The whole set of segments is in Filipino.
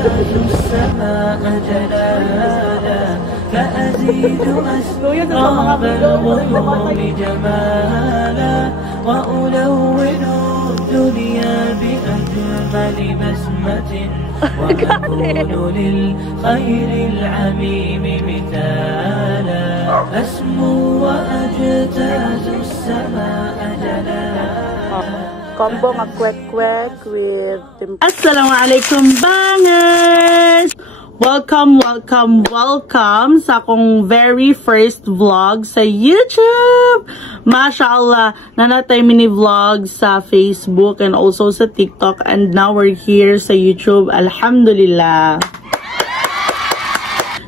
أجتاز السماء جلالا فأزيد أسراب الغيوم جمالا وألون الدنيا بأجمل بسمة وأكون للخير العميم مثالا أسمو وأجتاز السماء جلالا. Combo nga kwek-kwek with Assalamualaikum bangers! Welcome sa akong very first vlog sa YouTube! Mashallah, nanatay mini vlog sa Facebook and also sa TikTok, and now we're here sa YouTube. Alhamdulillah!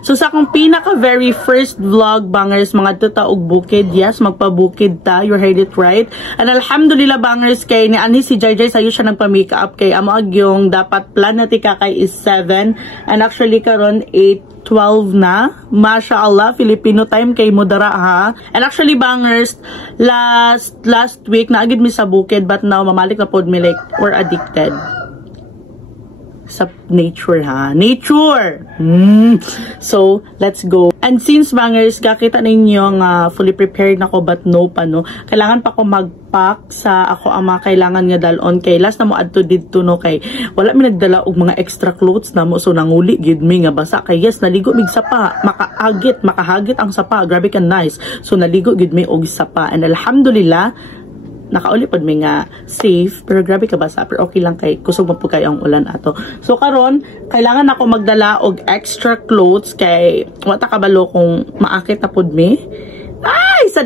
So sa akong pinaka very first vlog bangers, mga tutaog bukid, yes, magpabukid ta, you heard it right. And alhamdulillah bangers, kay ni Anhi si Jai sayo siya nagpa-makeup, kay amo agyong dapat plan na tika kay is 7 and actually karon 8:12 na. Mashallah, Filipino time kay mudara ha. And actually bangers, last week naagid mi sa bukid, but now mamalik na pod mi, like we're addicted sa nature ha. Nature! So, let's go. And since bangers, kakita ninyo nga fully prepared na ko, but no pa no. Kailangan pa ko mag-pack sa ako ang mga kailangan nga dalon. Kay last na mo adto dito no, kay wala mi nagdala og mga extra clothes na mo. So, nanguli gid mi nga basa. Kay yes, naligo mig sapa. Makahagit ang sapa. Grabe ka nice. So, naligo gid mi og sapa. And alhamdulillah, nakauli pod mi nga safe, pero grabe ka basa, pero okay lang kay kusog man po kayo ang ulan ato. So karon kailangan ako magdala og extra clothes kay wata kabalo kung maakit na pod mi. Ay, sa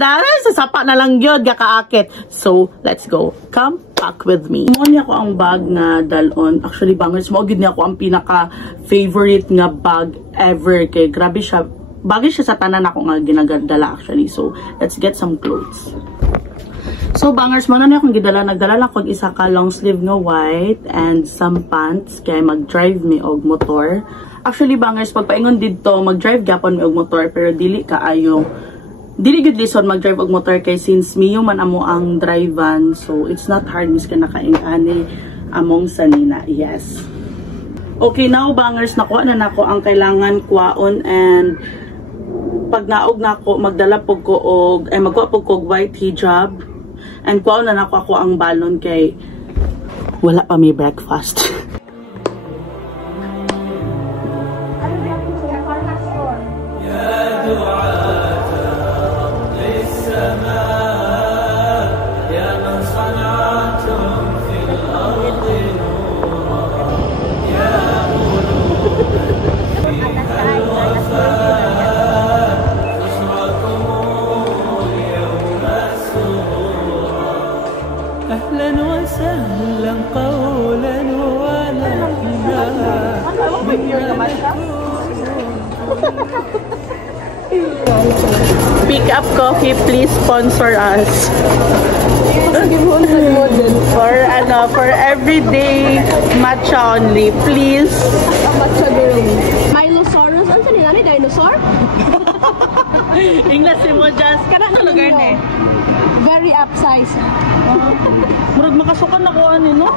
sapa na lang gyud ga kaakit. So let's go, come back with me. Mo niya ko ang bag na dalon. Actually bangers, mo gid niya ako ang pinaka favorite nga bag ever, kay grabe siya, bagay siya sa tanan ako nga ginagadala actually. So let's get some clothes. So bangers, mana na akong nagdala lang kog isa ka long sleeve nga white and some pants kay mag-drive mi og motor. Actually bangers, pagpaingon didto mag-drive gyapon mi og motor, pero dili gud lison mag-drive og motor kay since miyo man amo ang drivean, so it's not hard miska nakaingani among sanina. Yes. Okay, now bangers, nakuha na nako ang kailangan kwaon, and pag naog nako magdala pug ko og magkuha pug ko og white hijab. And kuha na ako ang balon kay wala pa may breakfast. أهلا وسهلا قولا Pick Up Coffee, please sponsor us. For everyday matcha only, please. Matcha girl. Milosaurus, ano sa nila ni dinosaur? English mo just kana na lugar ni. Very upsize. Murag makasukan na ko ani no.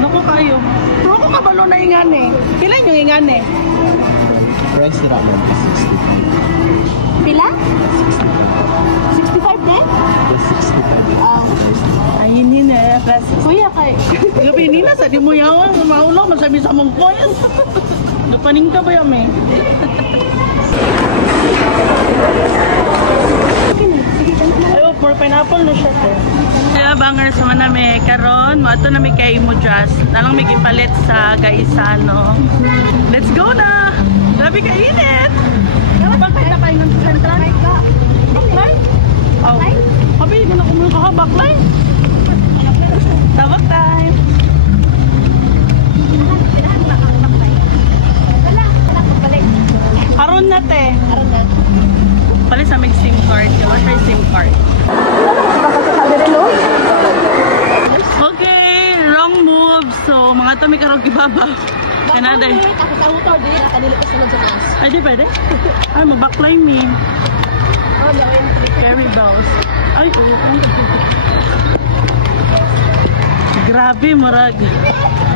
Nako kayo. Pero ko kabalo na ingani. Pila yung ingani? Price nila mo 60. Pila? 65 din? 65. Ayun yun eh. Kuya kay. Gabi nina sa di mo yawan. Maulo, masabi sa mong coins. Dupaning ka ba yan eh? Ayaw, for pineapple na siya eh. Kaya bangers naman namin karon, maato namin kay Imudjas. Nalang may gipalit sa Gaisano. Let's go na! Grabe ka init! Bakit na kayo ng sentral? Baklay? Oh. Kabi, hindi na kumulong ka baklay? Tabak time! Aron na te! Palit sa may SIM card. Wala siya SIM card. Okay, wrong move. So, mga to may karong ibaba. Kanada. Ay, di pwede? Ay, mabaklay me. Carry bells. Ay, grabe, marag.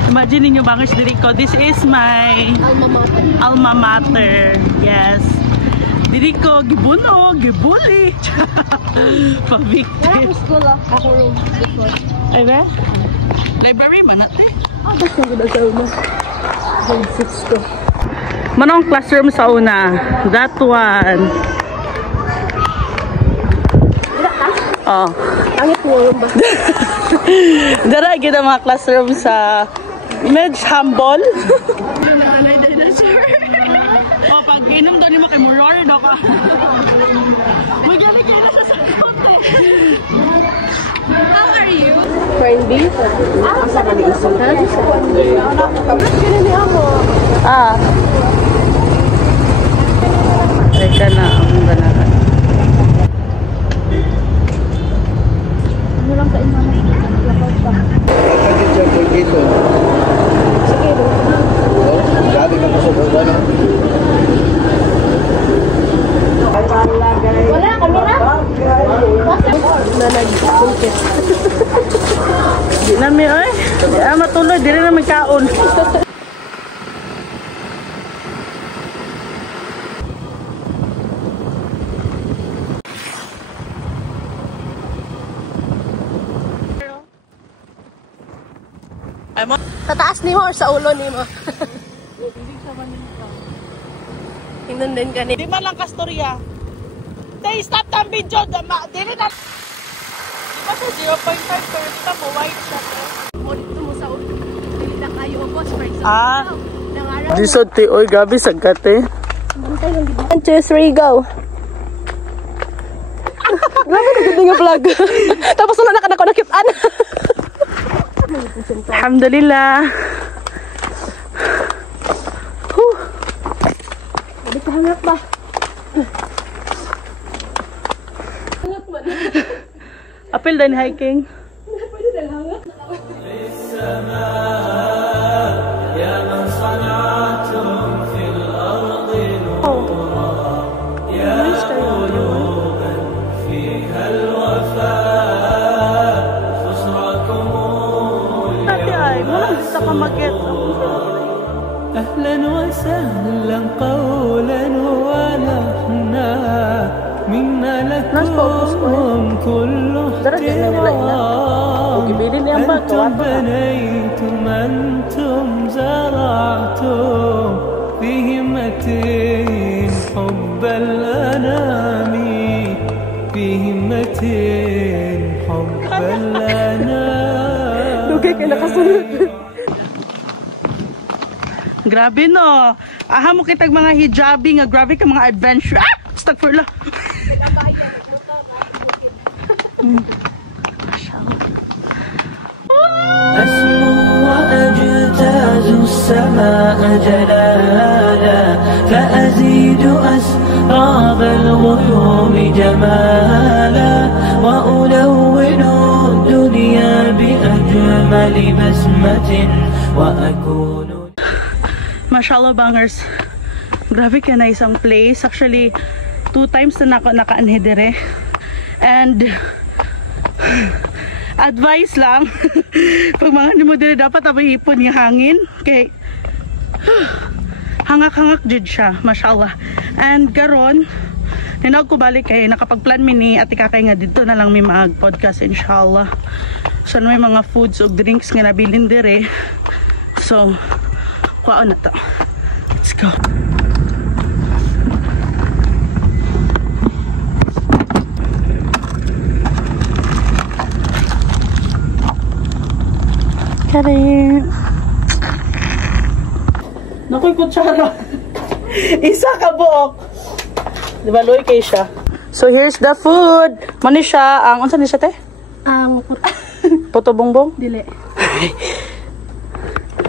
Imagine niyo bangers diri ko. This is my alma mater. Yes. Diri ko gibuno, gibuli. Pabikti. School ako room. Ay ba? Library man natin. Basta ko na sa una. Grade 6 ko. Manong classroom sa una? That one. Oh. Angit mo room ba? Dara gid ang mga classroom sa medj humble. Dinosaur. Oh, pag inom daw ni mo kay Murari daw ka. Magani kayo na sa kote. How are you? Friend B? Asa ka ni isang? Kapag ganun niya ako. Ah. Ay ka na ang ganahan. Ano lang sa inyo? Kapag dyan po dito. Sige, Gabi ka po sa baba na. wala kami na. Na nag-bukit. Di na mi oy. Matuloy diri na may kaon. Sa taas ni mo or sa ulo ni mo? Tingnan din ka ni. Di man lang kastorya. Tay, stop tang video. Dili na. Di ba siya 0.5 pero di ba mo white siya. Dito mo sa ulo. Dili na kayo po. Ah. Nangarap. Di sa ti oy gabi sagkat eh. Bantay lang dito. 1, 2, 3, go. Grabe na ganda nga vlog. Tapos wala na ka na nakit-an. Alhamdulillah. Hindi ka hangak ba? Apil din hiking. Pwede na hangak. أهلا وسهلا قولا ولحنا منا لكم كل احترام أنتم بنيتم أنتم زرعتم بهمة حب الأنام بهمة حب الأنام. Grabe no. Aha mo kitag mga hijabi nga grabe ka mga adventure. Ah! Astagfirullah. أسمو وأجتاز السماء جلالا فأزيد أسراب الغيوم جمالا وألون الدنيا بأجمل بسمة وأكون. Mashallah bangers. Grabe ka na isang place. Actually, 2 times na naka-anhe dire. And advice lang pag mga nimo dire dapat abay ipon yung hangin kay hangak-hangak jud siya, mashallah. And karon ninawag ko balik kay nakapag-plan mi ni ati kakay nga dito na lang mi mag-podcast inshallah. So may mga foods o drinks nga nabilin dire. So kuhaan na to. Let's go. Kari. Nakoy kutsara. Isa ka buok. Di ba loy kay siya? So here's the food. Mani siya ang unsa ni siya te? Ang Puto bongbong? dili.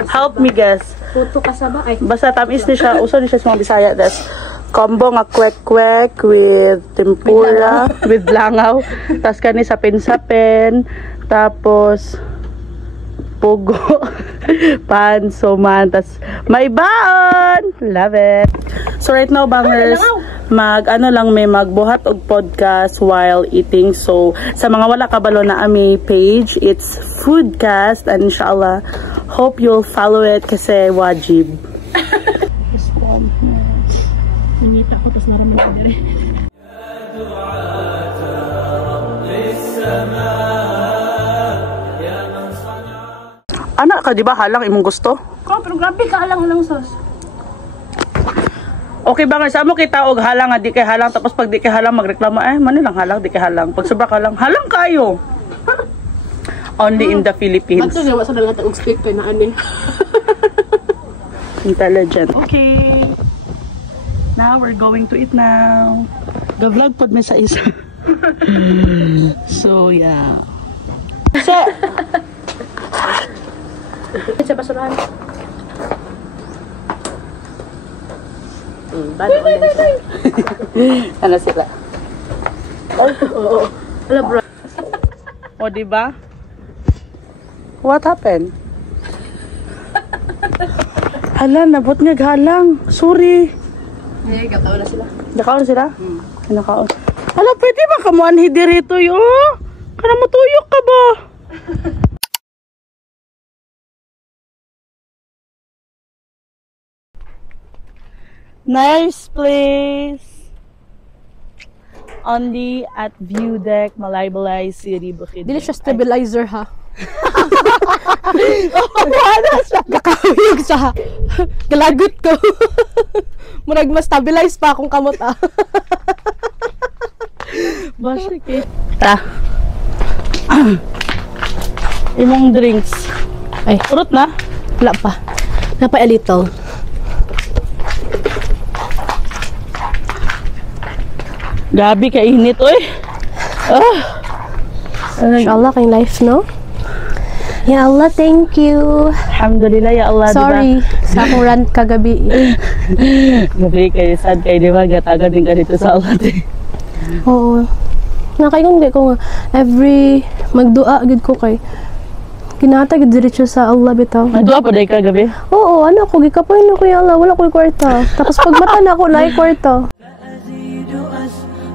Help me guess. Puto kasaba ay. Basta tamis ni siya. Uso ni siya sa mga Bisaya. That's combo nga kwek-kwek with tempura, with langaw. Tapos kani sa sapin-sapin. Tapos pugo, panso man, tas may baon. Love it. So right now bangers, may magbuhat og podcast while eating. So sa mga wala kabalo na ami page, it's Foodcast, and inshallah hope you'll follow it kasi wajib. Nangita ko tas naramdaman diri. Anak ka, di ba halang imong gusto? Ko, pero grabe ka halang sos. Okay ba nga, sa mo kita og halang, di kay halang, tapos pag di kay halang magreklamo, manilang halang, di kay halang. Pag sobra ka lang, halang kayo. Only in the Philippines. Bato niya, sa dalat og speak kay na ani. Intelligent. Okay. Now we're going to eat now. Ga-vlog pod may sa isa. So, yeah. So, Sa basurahan. Bye. ano sila? Oo. Hello, bro. O, diba? What happened? Hala, nabot nga halang. Sorry. Gataw na sila. Nakaon sila? Nakaon. Hala, pwede ba kamuanhi dito yo? Kana mo tuyok ka ba? Nice place. Only at View Deck, Malaybalay City, Bukid. Dili siya stabilizer ha. Ano siya? Kakahuyog siya. Galagot ko. Murag ma-stabilize pa akong kamot ah. Basik eh. Ta. Imong drinks. Ay, Urot na? wala pa. Napay a little. Gabi ka init, oy. Inshallah kay life, no? Ya Allah, thank you. Alhamdulillah, ya Allah. Sorry sa akong rant kagabi. Gabi kayo, sad kayo, di ba? Gatagan din ka dito sa Allah. Oo. Nakaingon di ko nga every magdua gid ko kay ginatag diretso sa Allah bitaw. Madua pa day ka gabi? Oo, ano ko gikapoy na ko ya Allah, wala ko'y kwarta. Tapos pag mata na ako na kwarta.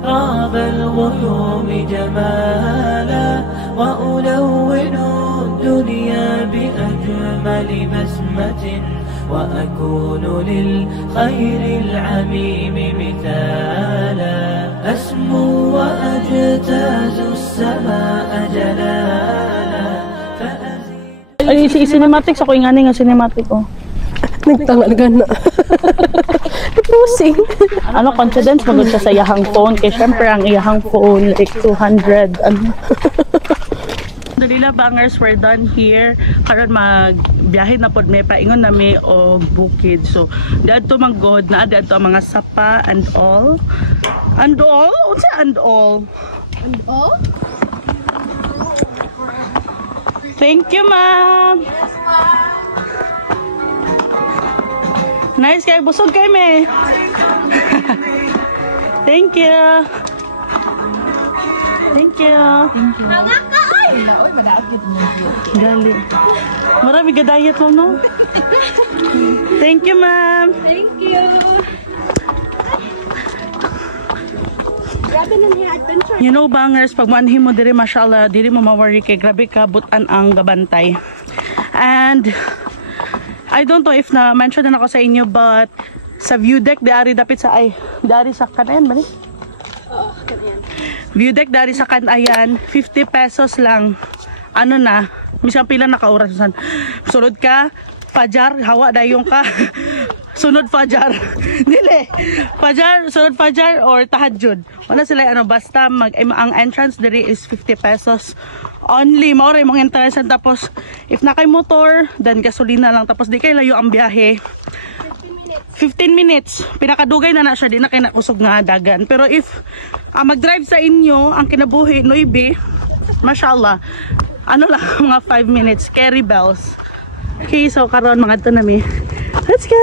أسراب الغيوم جمالا وألون الدنيا بأجمل بسمة وأكون للخير العميم مثالا أسمو وأجتاز السماء جلالا فأزيد. Ay, cinematic sa ko ingani nga cinematic ko. Nagtangalagan na. Pusing. Ano, confidence magod siya sa iyahang phone kay syempre ang iyahang phone like 200 ano. Dalila bangers, we're done here. Karon magbiyahe na pod may paingon na may og bukid. So diadto manggod na diadto ang mga sapa and all. And all? Unsa and all? And all? Thank you, ma'am. Nice kay busog kay me. Thank you. Thank you. Galing. Marami ka diet mo, no? Thank you, ma'am. Thank you. Grabe na niya adventure. You know, bangers, pag manhin mo diri, mashallah, diri mo ma-worry kay grabe ka butan ang gabantay. And I don't know if na-mention na ako sa inyo, but sa View Deck, dari dapit sa dari sa Kanayan ba ni? Oo, Kanayan. View Deck, dari sa Kanayan, 50 pesos lang. Ano na, misang pila na kauras. Sunod ka, Fajar, hawa dayong ka. Sunod Fajar. Dili. Fajar, sunod Fajar or Tahajjud. Wala sila, basta ang entrance diri is 50 pesos. Only, maoray mong entrance, tapos if na kay motor, then gasolina lang, tapos di kay layo ang biyahe. 15 minutes. Pinakadugay na siya, di na kay nakusog nga dagan. Pero if mag-drive sa inyo, ang kinabuhi, noibi, mashallah, ano lang, mga 5 minutes, carry bells. Okay, so karon mga ito nami. Let's go!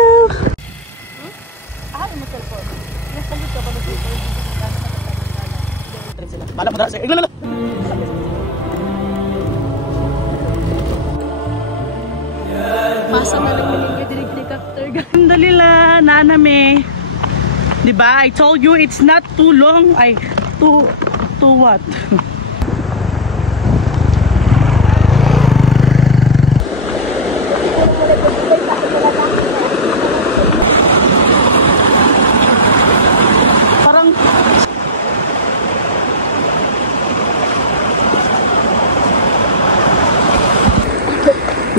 Pasa na lang yung helicopter. Alhamdulillah, nanami. Diba? I told you it's not too long. Ay, too what? Parang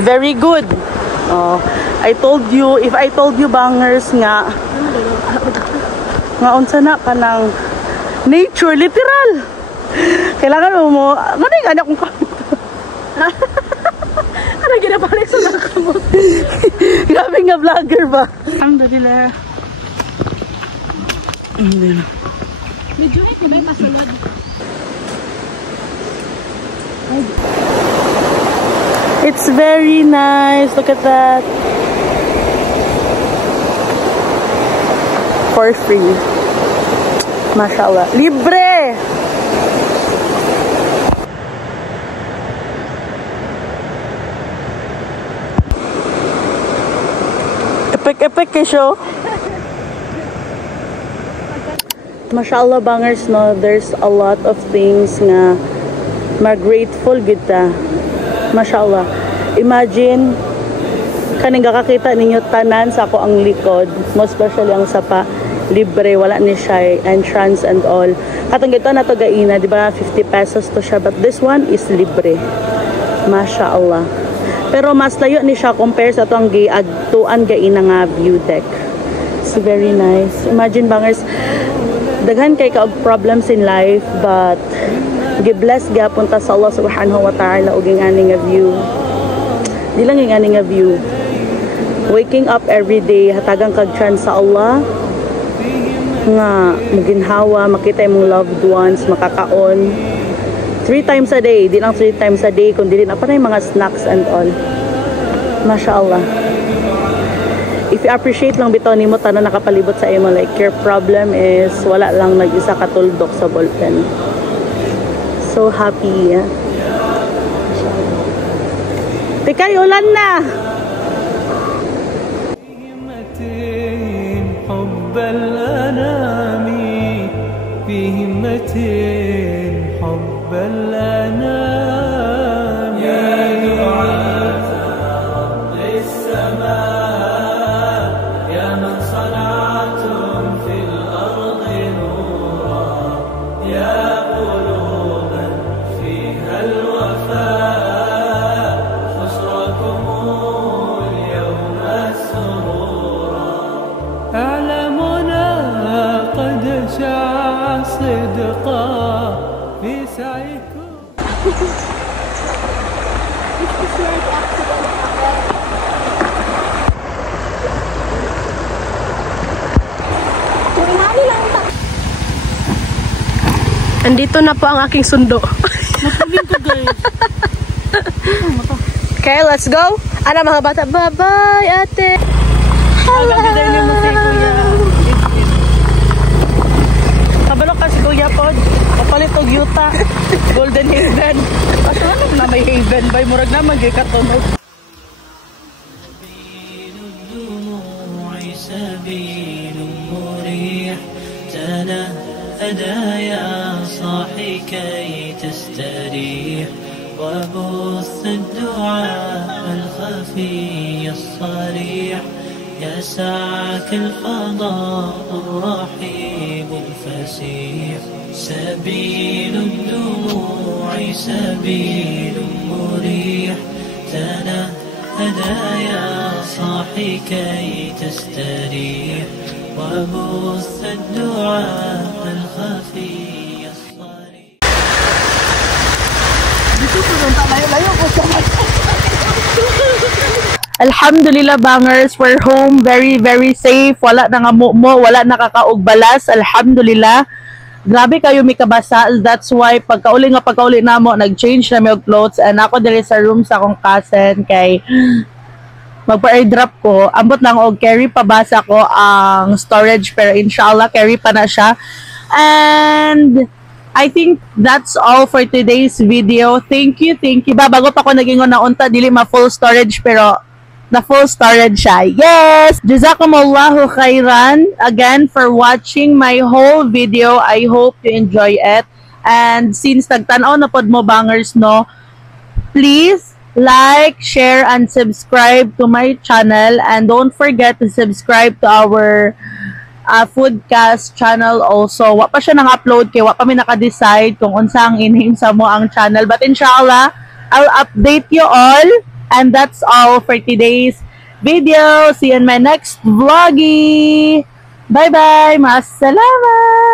very good. Oh, I told you, if I told you bangers nga unsa na ka ng nature, literal. Kailangan mo, ganun nga akong kamot. Ano ginapalik sa mga kamot? Grabe nga vlogger ba? Alhamdulillah. Medyo may masunod. It's very nice. Look at that. For free. Mashallah. Libre! Epic show. Mashallah bangers, no, there's a lot of things nga grateful kita. Mashallah. Imagine kaning kakakita ninyo tanan sa ako ang likod, most especially ang sapa libre, wala ni siya entrance and all. Katong ito na to gaina, di ba 50 pesos to siya, but this one is libre. Mashallah. Pero mas layo ni siya compare sa to ang giagtuan gaina nga view deck. It's very nice. Imagine bangers, daghan kay ka problems in life, but gi-bless gyapon ta sa Allah subhanahu wa ta'ala og ingani nga view. Di lang ingani nga view. Waking up every day, hatagang kag chance sa Allah nga maginhawa, makita imong loved ones, makakaon 3 times a day, di lang 3 times a day, kundi din pa na yung mga snacks and all. Mashallah. If you appreciate lang bitaw nimo tanan nakapalibot sa imo, like your problem is wala lang nag-isa ka tuldok sa ballpen. So happy. Tikay ulan na. حب الأنام في همة حب الأنام يا دعاة رب السماء يا من صنعتم في الأرض نورا يا قلوبا فيها الوفاء خسركم اليوم السرورا أعلامنا قد شاع صدقا في سعيكم. Andito na po ang aking sundo. Napulin ko guys. Okay, let's go. Ano mga bata? Bye-bye, ate. Hello. Kabalo ka si Kuya Pod. Kapalit og yuta. Golden Haven. Kaso ano na may Haven bay murag naman gyud katunog. سبيل مريح تنهدى يا صاحي كي تستريح وبث الدعاء الخفي الصريح يسعك الفضاء الرحيب الفسيح سبيل الدموع سبيل مريح تنهدى يا صاحي كي تستريح وبث الدعاء الخفي الصريح. Alhamdulillah bangers, we're home, very safe, wala na nga mo, wala nakakaugbalas. Alhamdulillah. Grabe kayo may kabasa, that's why pagkauli na mo, nag-change na may clothes, and ako dili sa room sa akong cousin kay magpa-airdrop ko, ambot lang og carry pabasa ko ang storage, pero inshallah carry pa na siya. And I think that's all for today's video. Thank you. Bago pa ko nagingon na unta, dili ma full storage, pero na full storage siya. Yes! Jazakumullahu khairan again for watching my whole video. I hope you enjoy it. And since nagtanaw na pod mo bangers, no, please like, share, and subscribe to my channel. And don't forget to subscribe to our Foodcast channel also. Wa pa siya nang upload kay wa pa mi naka-decide kung unsang inhim sa mo ang channel. But inshallah, I'll update you all. And that's all for today's video. See you in my next vloggy. Bye-bye. Maasalamat.